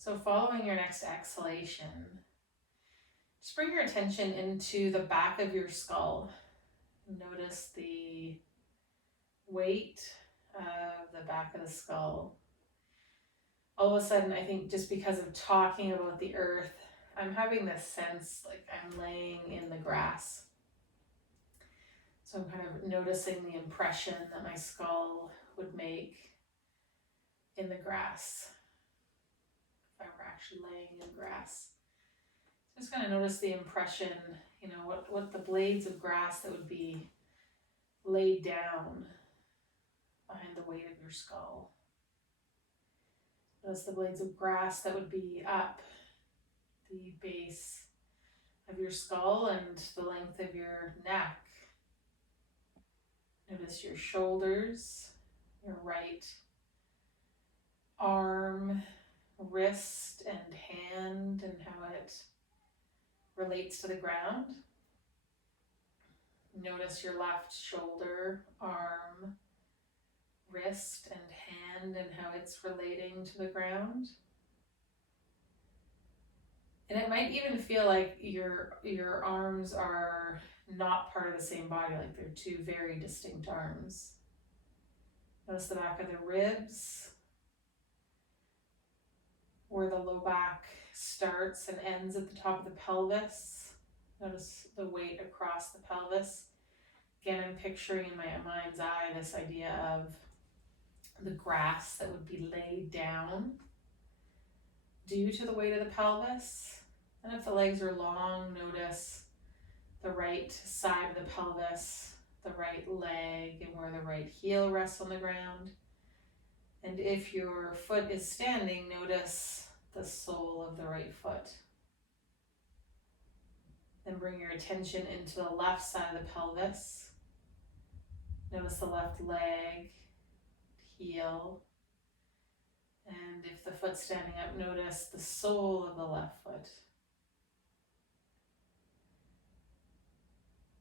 So following your next exhalation, just bring your attention into the back of your skull. Notice the weight of the back of the skull. All of a sudden, I think just because of talking about the earth, I'm having this sense like I'm laying in the grass. So I'm kind of noticing the impression that my skull would make in the grass if I were actually laying in grass. Just kind of notice the impression, what the blades of grass that would be laid down behind the weight of your skull. Notice the blades of grass that would be up the base of your skull and the length of your neck. Notice your shoulders, your right arm, wrist, and hand, and how it relates to the ground. Notice your left shoulder, arm, wrist, and hand, and how it's relating to the ground. And it might even feel like your arms are not part of the same body, like they're two very distinct arms. Notice the back of the ribs, where the low back starts and ends at the top of the pelvis. Notice the weight across the pelvis. Again, I'm picturing in my mind's eye this idea of the grass that would be laid down due to the weight of the pelvis. And if the legs are long, notice the right side of the pelvis, the right leg, and where the right heel rests on the ground. And if your foot is standing, notice the sole of the right foot. Then bring your attention into the left side of the pelvis. Notice the left leg, heel. And if the foot's standing up, notice the sole of the left foot.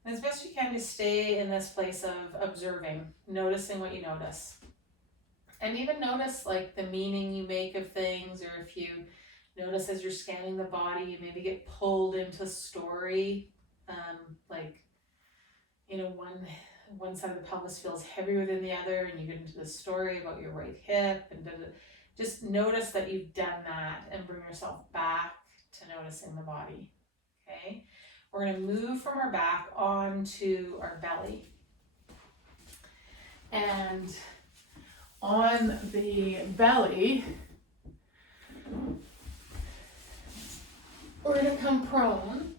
And as best you can, just stay in this place of observing, noticing what you notice. And even notice like the meaning you make of things, or if you notice as you're scanning the body, you maybe get pulled into story. One side of the pelvis feels heavier than the other, and you get into the story about your right hip, and just notice that you've done that and bring yourself back to noticing the body. Okay, we're going to move from our back onto our belly. And on the belly, we're going to come prone,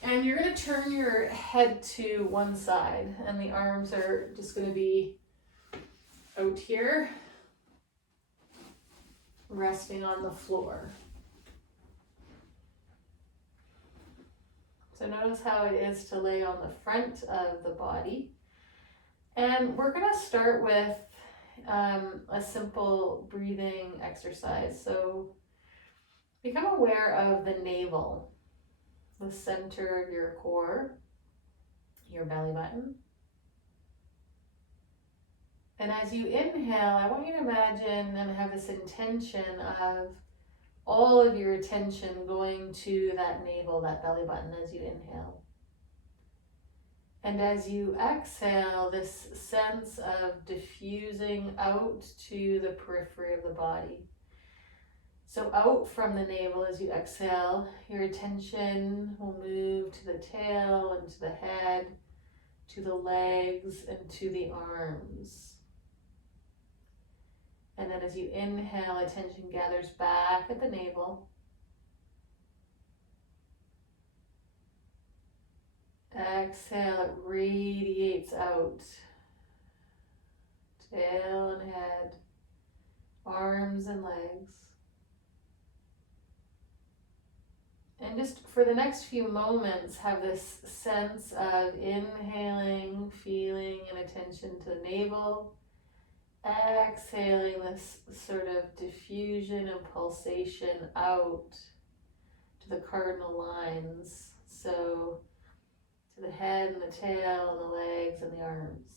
and you're going to turn your head to one side, and the arms are just going to be out here, resting on the floor. So notice how it is to lay on the front of the body. And we're going to start with a simple breathing exercise. So become aware of the navel, the center of your core, your belly button. And as you inhale, I want you to imagine and have this intention of all of your attention going to that navel, that belly button as you inhale. And as you exhale, this sense of diffusing out to the periphery of the body. So out from the navel as you exhale, your attention will move to the tail and to the head, to the legs and to the arms. And then as you inhale, attention gathers back at the navel. Exhale, it radiates out. Tail and head, arms and legs. And just for the next few moments, have this sense of inhaling, feeling, and attention to the navel. Exhaling, this sort of diffusion and pulsation out to the cardinal lines. So to the head and the tail and the legs and the arms.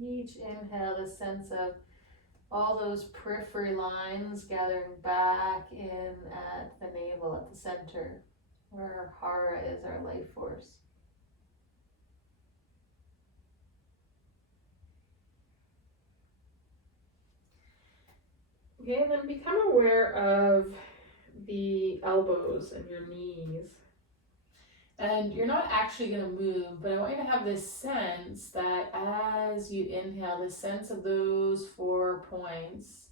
each inhale, the sense of all those periphery lines gathering back in at the navel, at the center, where our hara is, our life force. Okay, and then become aware of the elbows and your knees. And you're not actually going to move, but I want you to have this sense that as you inhale, this sense of those 4 points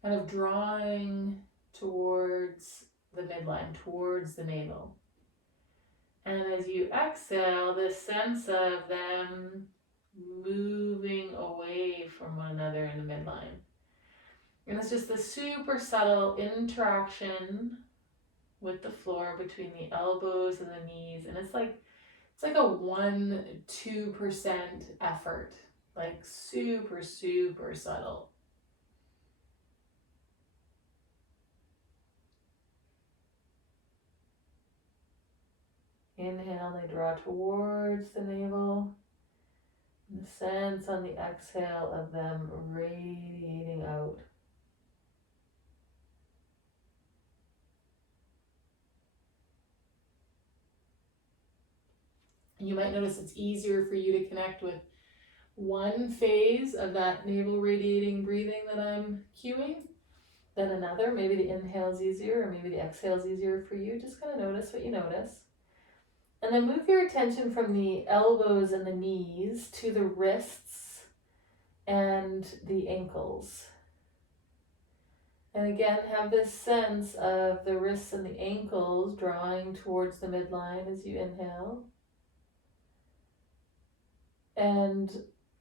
kind of drawing towards the midline, towards the navel. And as you exhale, this sense of them moving away from one another in the midline. And it's just the super subtle interaction with the floor between the elbows and the knees. And it's like a 1-2% effort, like super, super subtle. Inhale, they draw towards the navel. And the sense on the exhale of them radiating out. You might notice it's easier for you to connect with one phase of that navel radiating breathing that I'm cueing than another. Maybe the inhale is easier, or maybe the exhale is easier for you. Just kind of notice what you notice. And then move your attention from the elbows and the knees to the wrists and the ankles. And again, have this sense of the wrists and the ankles drawing towards the midline as you inhale. And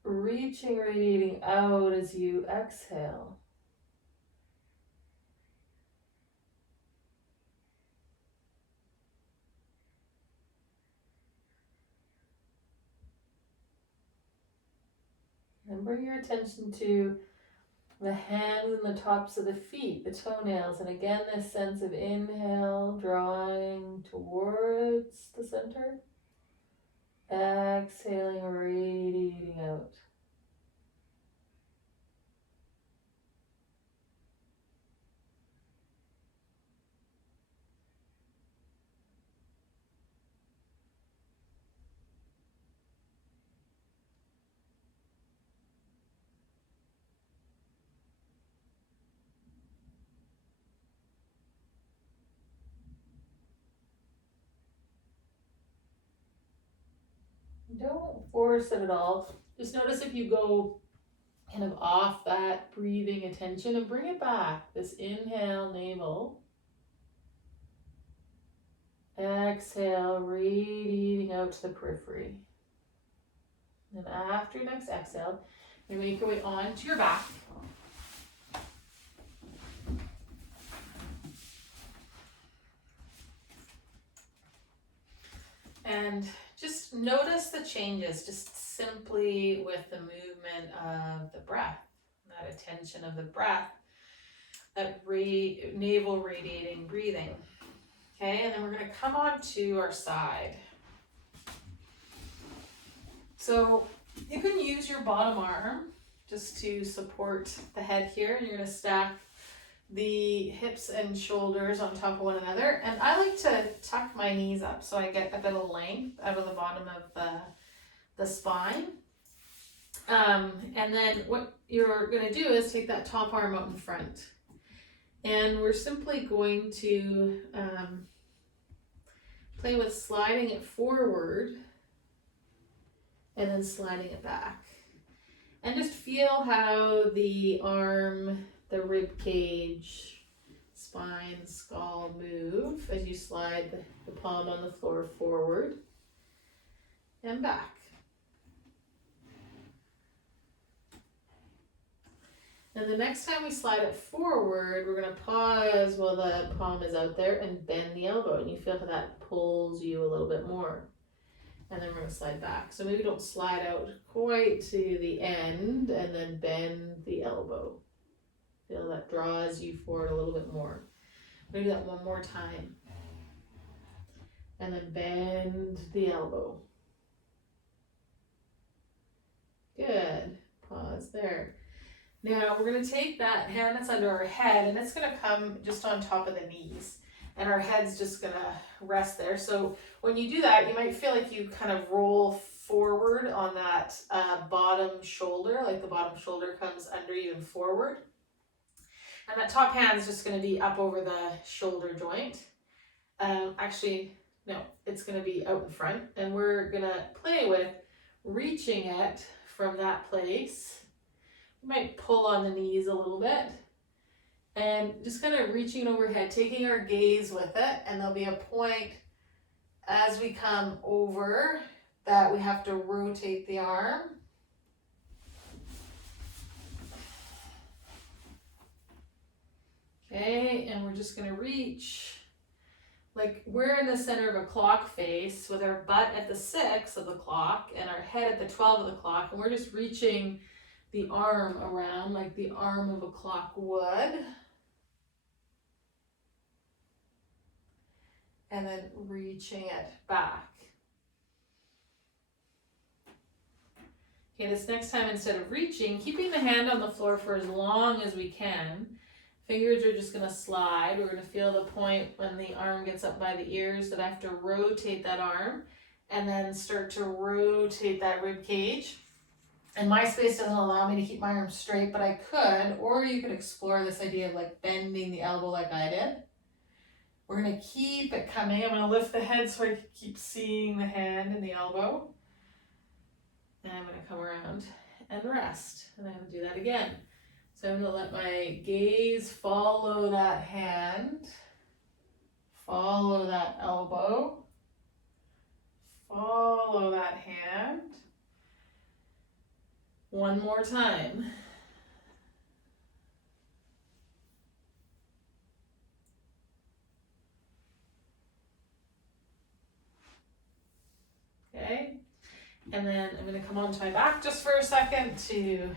reaching, radiating out as you exhale. And bring your attention to the hands and the tops of the feet, the toenails. And again, this sense of inhale, drawing towards the center. Exhaling, radiating out. Don't force it at all. Just notice if you go kind of off that breathing attention and bring it back. This inhale, navel. Exhale, radiating out to the periphery. And after your next exhale, you make your way onto your back. And just notice the changes, just simply with the movement of the breath, that attention of the breath, that navel radiating breathing. Okay, and then we're going to come on to our side. So you can use your bottom arm just to support the head here, and you're going to stack the hips and shoulders on top of one another. And I like to tuck my knees up so I get a bit of length out of the bottom of the spine. And then what you're going to do is take that top arm out in front. And we're simply going to play with sliding it forward and then sliding it back. And just feel how the arm, the rib cage, spine, skull move as you slide the palm on the floor forward and back. And the next time we slide it forward, we're going to pause while the palm is out there and bend the elbow. And you feel how that pulls you a little bit more. And then we're going to slide back. So maybe don't slide out quite to the end and then bend the elbow. Feel that draws you forward a little bit more. We're going to do that one more time. And then bend the elbow. Good. Pause there. Now we're going to take that hand that's under our head and it's going to come just on top of the knees. And our head's just going to rest there. So when you do that, you might feel like you kind of roll forward on that bottom shoulder, like the bottom shoulder comes under you and forward. And that top hand is just going to be up over the shoulder joint. Actually, no, it's going to be out in front. And we're going to play with reaching it from that place. We might pull on the knees a little bit. And just kind of reaching overhead, taking our gaze with it. And there'll be a point as we come over that we have to rotate the arm. Okay, and we're just going to reach like we're in the center of a clock face with our butt at the 6 of the clock and our head at the 12 of the clock. And we're just reaching the arm around like the arm of a clock would. And then reaching it back. Okay, this next time, instead of reaching, keeping the hand on the floor for as long as we can. Fingers are just going to slide. We're going to feel the point when the arm gets up by the ears that I have to rotate that arm and then start to rotate that rib cage. And my space doesn't allow me to keep my arm straight, but I could, or you could explore this idea of like bending the elbow like I did. We're going to keep it coming. I'm going to lift the head so I can keep seeing the hand and the elbow. And I'm going to come around and rest. And I'm going to do that again. So I'm going to let my gaze follow that hand, follow that elbow, follow that hand. One more time. Okay, and then I'm going to come onto my back just for a second to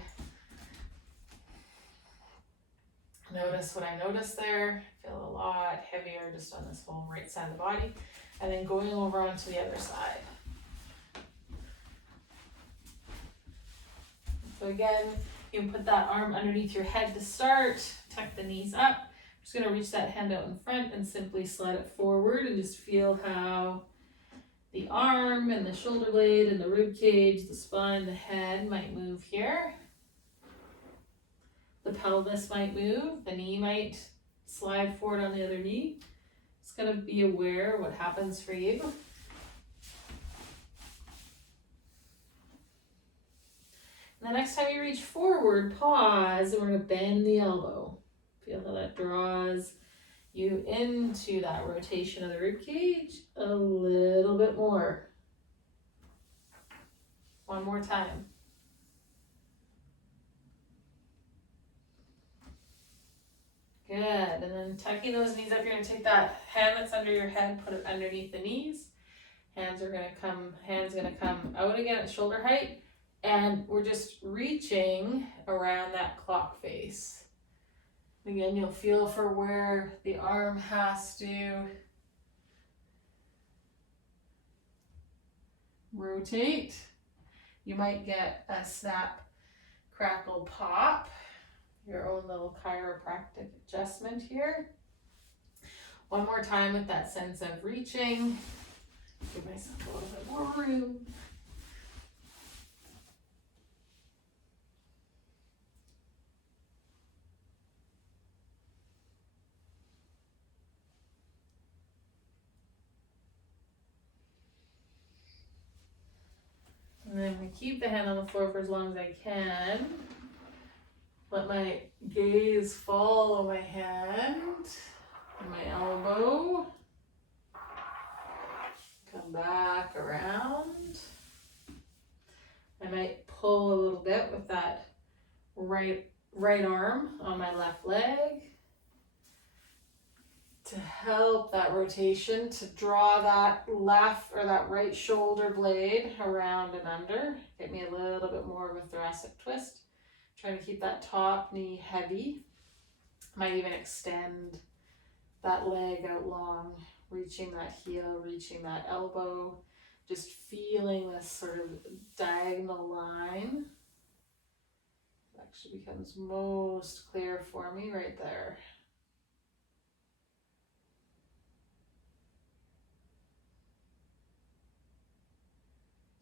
notice what I noticed there. Feel a lot heavier just on this whole right side of the body. And then going over onto the other side. So again, you can put that arm underneath your head to start. Tuck the knees up. I'm just going to reach that hand out in front and simply slide it forward and just feel how the arm and the shoulder blade and the rib cage, the spine, the head might move here. The pelvis might move, the knee might slide forward on the other knee. Just gotta be aware of what happens for you. And the next time you reach forward, pause, and we're gonna bend the elbow. Feel how that draws you into that rotation of the rib cage a little bit more. One more time. Good, and then tucking those knees up, you're gonna take that hand that's under your head, put it underneath the knees. Hands gonna come out again at shoulder height, and we're just reaching around that clock face. Again, you'll feel for where the arm has to rotate. You might get a snap, crackle, pop. Your own little chiropractic adjustment here. One more time with that sense of reaching. Give myself a little bit more room. And then we keep the hand on the floor for as long as I can. Let my gaze follow my hand, my elbow. Come back around. I might pull a little bit with that right arm on my left leg to help that rotation, to draw that left or that right shoulder blade around and under. Get me a little bit more of a thoracic twist. Trying to keep that top knee heavy. Might even extend that leg out long, reaching that heel, reaching that elbow, just feeling this sort of diagonal line. actually becomes most clear for me right there.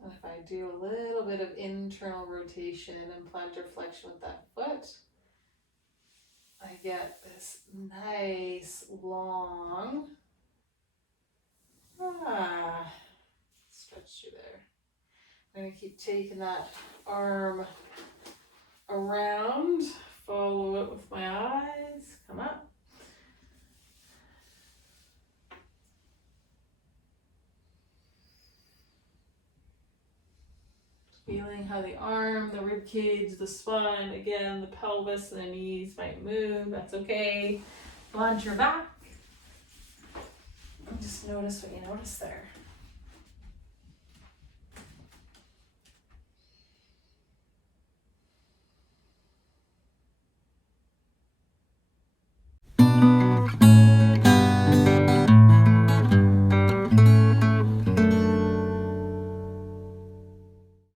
And if I do a little bit of internal rotation and plantar flexion with that foot, I get this nice long stretch through there. I'm going to keep taking that arm around, follow it with my eyes, come up. Feeling how the arm, the rib cage, the spine, again, the pelvis and the knees might move. That's okay. Launch your back. And just notice what you notice there.